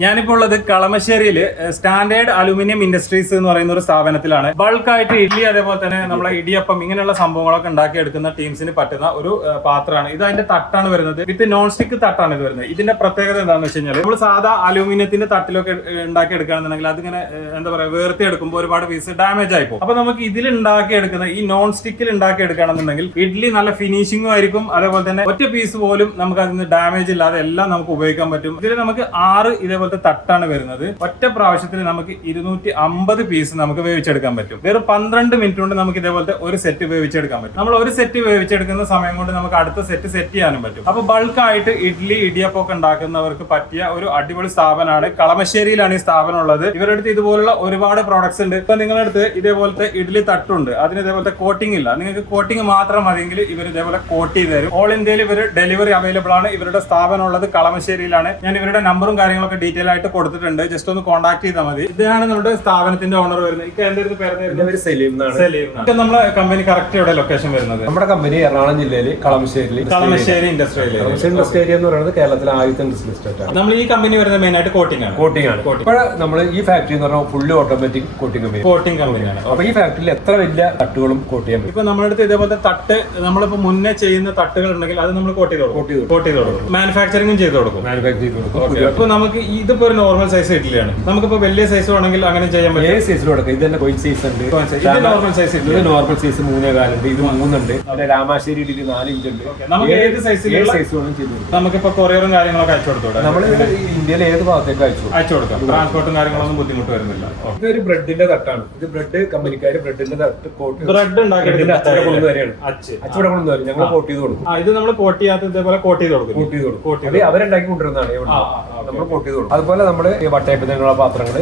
ഞാനിപ്പോൾ ഉള്ളത് കളമശ്ശേരിയില് standard aluminium industries എന്ന് പറയുന്ന ഒരു സ്ഥാപനത്തിലാണ്. ബൾക്കായിട്ട് ഇഡ്ഡലി അതേപോലെ തന്നെ നമ്മളെ ഇടിയപ്പം ഇങ്ങനെയുള്ള സംഭവങ്ങളൊക്കെ ഉണ്ടാക്കിയെടുക്കുന്ന ടീംസിന് പറ്റുന്ന ഒരു പാത്രമാണ് ഇത്. അതിന്റെ തട്ടാണ് വരുന്നത്, വിത്ത് നോൺ സ്റ്റിക്ക് തട്ടാണ് ഇത് വരുന്നത്. ഇതിന്റെ പ്രത്യേകത എന്താണെന്ന് വെച്ച് കഴിഞ്ഞാൽ നമ്മൾ സാധാ അലുമിനിയത്തിന്റെ തട്ടിലൊക്കെ ഉണ്ടാക്കിയെടുക്കുകയാണെന്നുണ്ടെങ്കിൽ അതിങ്ങനെ എന്താ പറയുക വേർത്തി എടുക്കുമ്പോൾ ഒരുപാട് പീസ് ഡാമേജ് ആയി പോകും. അപ്പൊ നമുക്ക് ഇതിൽ ഉണ്ടാക്കിയെടുക്കുന്ന ഈ നോൺ സ്റ്റിക്കിൽ ഉണ്ടാക്കിയെടുക്കുകയാണെന്നുണ്ടെങ്കിൽ ഇഡ്ഡലി നല്ല ഫിനിഷിംഗും ആയിരിക്കും. അതേപോലെ തന്നെ ഒറ്റ പീസ് പോലും നമുക്ക് അതിന് ഡാമേജ് ഇല്ലാതെ എല്ലാം നമുക്ക് ഉപയോഗിക്കാൻ പറ്റും. ഇതിൽ നമുക്ക് 6 ഇതേപോലത്തെ തട്ടാണ് വരുന്നത്. ഒറ്റ പ്രാവശ്യത്തിൽ നമുക്ക് 250 പീസ് നമുക്ക് വേവിച്ചെടുക്കാൻ പറ്റും. വെറും 12 മിനിറ്റ് കൊണ്ട് നമുക്ക് ഇതേപോലത്തെ ഒരു സെറ്റ് വേവിച്ചെടുക്കാൻ പറ്റും. നമ്മൾ ഒരു സെറ്റ് വേവിച്ചെടുക്കുന്ന സമയം കൊണ്ട് നമുക്ക് അടുത്ത സെറ്റ് ചെയ്യാനും പറ്റും. അപ്പൊ ബൾക്കായിട്ട് ഇഡ്ഡലി ഇടിയപ്പൊക്കെ ഉണ്ടാക്കുന്നവർക്ക് പറ്റിയ ഒരു അടിപൊളി സ്ഥാപനമാണ്. കളമശ്ശേരിയിലാണ് ഈ സ്ഥാപനം ഉള്ളത്. ഇവരുടെ അടുത്ത് ഇതുപോലുള്ള ഒരുപാട് പ്രോഡക്ട്സ് ഉണ്ട്. ഇപ്പൊ നിങ്ങളുടെ അടുത്ത് ഇതേപോലത്തെ ഇഡ്ഡലി തട്ടുണ്ട്, അതിന് ഇതേപോലത്തെ കോട്ടിംഗ് ഇല്ല, നിങ്ങൾക്ക് കോട്ടിംഗ് മാത്രം മതിയെങ്കിൽ ഇവർ ഇതേപോലെ കോട്ട് ചെയ്ത് തരും. ഓൾ ഇന്ത്യയിൽ ഇവർ ഡെലിവറി അവൈലബിൾ ആണ്. ഇവരുടെ സ്ഥാപനം ഉള്ളത് കളമശ്ശേരിയിലാണ്. ഞാൻ ഇവരുടെ നമ്പറും കാര്യങ്ങളൊക്കെ ഡീറ്റെയിൽ ആയിട്ട് കൊടുത്തിട്ടുണ്ട്, ജസ്റ്റ് ഒന്ന് കോൺടാക്ട് ചെയ്താൽ മതി. ഇതാണ് നമ്മുടെ സ്ഥാപനത്തിന്റെ ഓണർ വരുന്നത്. എന്റെ പേര് സലീം. നമ്മളെ കമ്പനി കറക്റ്റ് എവിടെ ലൊക്കേഷൻ വരുന്നത്? നമ്മുടെ കമ്പനി എറണാകുളം ജില്ലയിൽ കളമശ്ശേരി ഇൻഡസ്ട്രിയൽ ഏരിയ എന്ന് പറയുന്നത് കേരളത്തിലെ ആദ്യത്തെ ഇൻഡസ്ട്രിയൽ എസ്റ്റേറ്റ് ആണ്. നമ്മൾ ഈ കമ്പനി വരുന്നത് മെയിൻ ആയിട്ട് കോട്ടിംഗ് ആണ്. ഇപ്പോൾ നമ്മൾ ഈ ഫാക്ടറി എന്ന് പറഞ്ഞാൽ ഫുള്ളി ഓട്ടോമാറ്റിക് കോട്ടിംഗ് കമ്പനിയാണ്. അപ്പൊ ഈ ഫാക്ടറിയിൽ എത്ര വലിയ തട്ടുകളും കോട്ട് ചെയ്യാൻ പറ്റും. ഇപ്പൊ നമ്മുടെ അടുത്ത് ഇതേപോലത്തെ തട്ട് നമ്മളിപ്പോ മുന്നേ ചെയ്യുന്ന തട്ടുകൾ ഉണ്ടെങ്കിൽ അത് നമ്മൾ കോട്ട് ചെയ്ത് കൊടുക്കും. മാനുഫാക്ചറിംഗും ചെയ്ത് കൊടുക്കും. ഇപ്പൊ നമുക്ക് ഇതിപ്പോ ഒരു നോർമൽ സൈസ് ഇഡ്ഡലിയാണ്. നമുക്കിപ്പോ വലിയ സൈസ് വേണമെങ്കിൽ അങ്ങനെ ചെയ്യാൻ പറ്റും. ഏത് സൈസിൽ കൊടുക്കാം. ഇത് തന്നെ കോയിൻ സൈസ് ഉണ്ട്, നോർമൽ സൈസ് ഇത് നോർമൽ സൈസ് 3.4 ഉണ്ട്, ഇത് 3 ഉണ്ട്, അവിടെ രാമാശ്ശേരി ഇഡ്ഡലി 4 ഇഞ്ച് ഉണ്ട്. നമുക്ക് ഏത് സൈസ് വേണം ചെയ്ത് നമുക്കിപ്പോ കൊറിയറും കാര്യങ്ങളൊക്കെ അയച്ചു കൊടുത്തോളാം. നമ്മൾ ഇന്ത്യയിലെ ഏത് ഭാഗത്തേക്ക് അയച്ചു കൊടുക്കാം. ട്രാൻസ്പോർട്ടും കാര്യങ്ങളൊന്നും ബുദ്ധിമുട്ട് വരുന്നില്ല. ഇതൊരു ബ്രെഡിന്റെ തട്ടാണ്. ഇത് ബ്രെഡ് കമ്പനിക്കാര് ബ്രെഡിന്റെ തട്ട് ബ്രെഡ് ഉണ്ടാക്കിയെടുക്കുന്ന അച്ചുകൂടെ വരെയാണ്. അച്ചുകൂടെ കൊണ്ടുവരും, ഞങ്ങൾ കോട്ട് ചെയ്ത് കൊടുക്കും. ഇത് നമ്മൾ കോട്ട് ചെയ്യാത്ത ഇതേപോലെ കോട്ട് ചെയ്ത് കൊടുക്കും. അത് അവരുണ്ടാക്കി കൊണ്ടുവരുന്നതാണ്, നമ്മൾ കോട്ട് ചെയ്ത് കൊടുക്കും. അതുപോലെ നമ്മള് വട്ടയപ്പത്തിനുള്ള പാത്രങ്ങൾ,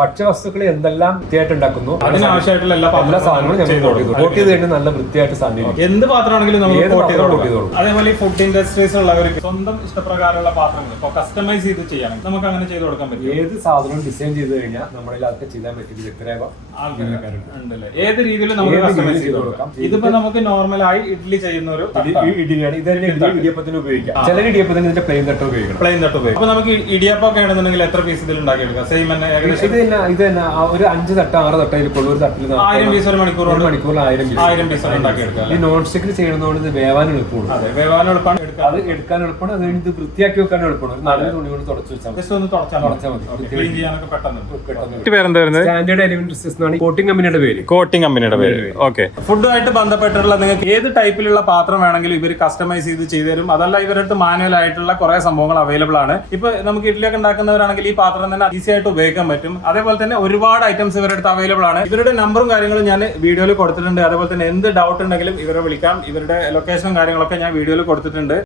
ഭക്ഷ്യവസ്തുക്കൾ എന്തെല്ലാം വൃത്തിയായിട്ട് ഉണ്ടാക്കുന്നു അതിനാവശ്യമായിട്ടുള്ള എല്ലാ സാധനങ്ങളും ഞങ്ങൾ കോട്ട് ചെയ്ത് കഴിഞ്ഞാൽ നല്ല വൃത്തിയായിട്ട് സാധനം എന്ത് പാത്രമാണെങ്കിലും നമ്മൾ കോട്ട് ചെയ്ത് കൊടുക്കും. അതേപോലെ ഈ ഫുഡ് ഇൻഡസ്ട്രീസ് ഉള്ളവർക്ക് സ്വന്തം ഇഷ്ടപ്രകാരമുള്ള പാത്രങ്ങൾ ഇപ്പൊ കസ്റ്റമൈസ് ചെയ്ത് ചെയ്യണം, നമുക്ക് അങ്ങനെ ചെയ്ത് കൊടുക്കാൻ പറ്റും. ഏത് സാധനവും ഡിസൈൻ ചെയ്ത് കഴിഞ്ഞാൽ നമ്മളെ അതൊക്കെ ചെയ്യാൻ പറ്റും. ഉണ്ടല്ലേ, ഏത് രീതിയിൽ നമുക്ക് കസ്റ്റമൈസ് ചെയ്ത് കൊടുക്കാം. ഇതിപ്പോ നമുക്ക് നോർമലായി ഇഡ്ഡലി ചെയ്യുന്ന ഒരു ഇഡ്ഡലിയാണ്. ഇത് ഇടിയപ്പത്തിന് ഉപയോഗിക്കാം. ചില ഇടിയപ്പത്തിന് ഇതിന്റെ പ്ലെയിൻ തട്ട് ഉപയോഗിക്കണം. പ്ലെയിൻ തട്ട് ഉപയോഗിക്കും. അപ്പൊ നമുക്ക് ഇടിയപ്പൊക്കെ ആണെന്നുണ്ടെങ്കിൽ എത്ര പീസ് ഇതിൽ ഉണ്ടാക്കിയെടുക്കാം? സെയിം തന്നെ ഏകദേശം ഇത് തന്നെ ഒരു 5 തട്ട് 6 തട്ട് ഇതിൽ ഒരു തട്ടിൽ 1000 പീസ് ഒരു മണിക്കൂർ 1000 പീസ് ഉണ്ടാക്കിയെടുക്കാം. ഈ നോൺ സ്റ്റിക്കിൽ ചെയ്യുന്നതുകൊണ്ട് ഇത് വേവാൻ എളുപ്പമാണ്. അതെ, വേവാൻ എളുപ്പമാണ്, അത് എടുക്കാൻ എളുപ്പമാണ്. അത് കഴിഞ്ഞ് ഇത് വൃത്തിയാക്കി വെക്കാൻ എളുപ്പമാണ്. ഒരു നല്ല തുണി കൊണ്ട് തുടച്ചു വെച്ചാൽ മതി. ക്ലീൻ ചെയ്യാനൊക്കെ പെട്ടെന്ന്. സ്റ്റാൻഡേർഡ് അലുമിനിയം കോട്ടിംഗ് കമ്പനിയുടെ പേര്. കോട്ടിംഗ് കമ്പനിയുടെ പേര്. ഓക്കെ. ഫുഡുമായിട്ട് ബന്ധപ്പെട്ടുള്ള നിങ്ങൾക്ക് ഏത് ടൈപ്പിലുള്ള പാത്രം വേണമെങ്കിലും ഇവർ കസ്റ്റമൈസ് ചെയ്ത് തരും. അതല്ല ഇവരുടെ അടുത്ത് മാനുവൽ ആയിട്ടുള്ള കുറെ സംഭവങ്ങൾ അവൈലബിൾ ആണ്. ഇപ്പൊ നമുക്ക് ഇഡ്ഡലിയൊക്കെ ഉണ്ടാക്കുന്നവരാണെങ്കിൽ ഈ പാത്രം തന്നെ ഈസി ആയിട്ട് ഉപയോഗിക്കാൻ പറ്റും. അതേപോലെ തന്നെ ഒരുപാട് ഐറ്റംസ് ഇവരുടെ അടുത്ത് അവൈലബിൾ ആണ്. ഇവരുടെ നമ്പറും കാര്യങ്ങളും ഞാൻ വീഡിയോയിൽ കൊടുത്തിട്ടുണ്ട്. അതേപോലെ തന്നെ എന്ത് ഡൗട്ട് ഉണ്ടെങ്കിലും ഇവരെ വിളിക്കാം. ഇവരുടെ ലൊക്കേഷനും കാര്യങ്ങളൊക്കെ ഞാൻ വീഡിയോയിൽ കൊടുത്തിട്ടുണ്ട്.